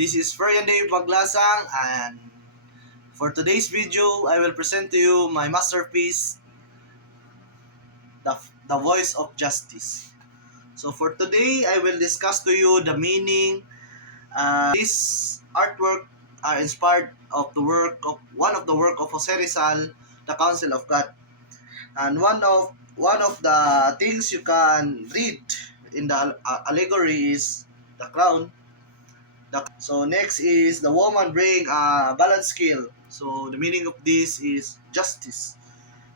This is Feriande Paglasang, and for today's video, I will present to you my masterpiece, the Voice of Justice. So for today, I will discuss to you the meaning. This artwork are inspired of the work of one of the work of Jose Rizal, the Council of God, and one of the things you can read in the allegory is the crown. So next is the woman bring a balance scale. So the meaning of this is justice.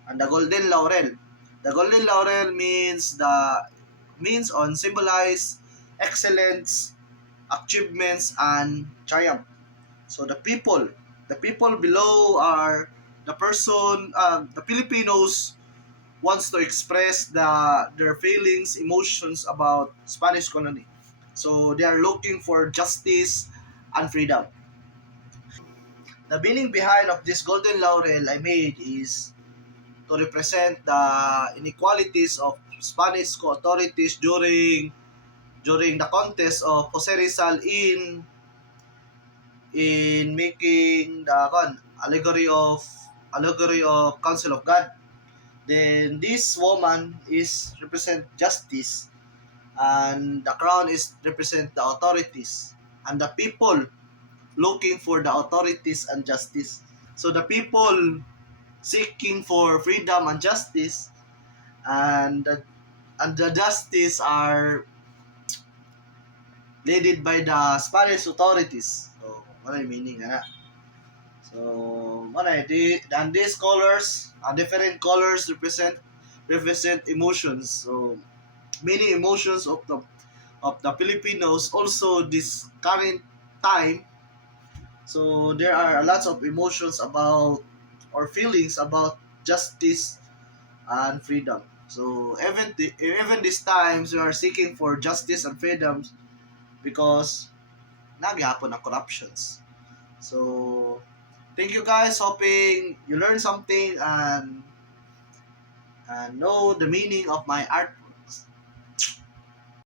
And the golden laurel. The golden laurel means on symbolize excellence, achievements, and triumph. So the people below are the Filipinos wants to express their feelings, emotions about Spanish colony. So they are looking for justice and freedom. The meaning behind of this golden laurel I made is to represent the inequalities of Spanish authorities during the contest of Jose Rizal in making the allegory of Council of God. Then this woman is represent justice, and the crown is represent the authorities, and the people looking for the authorities and justice. So the people seeking for freedom and justice, and the justice are led by the Spanish authorities. So, ano yung meaning na? So, and these colors, different colors represent emotions. So, many emotions of the Filipinos also this current time. So there are lots of emotions about or feelings about justice and freedom. So even these times we are seeking for justice and freedoms because nagyapon ang corruptions. So thank you guys, hoping you learn something and know the meaning of my art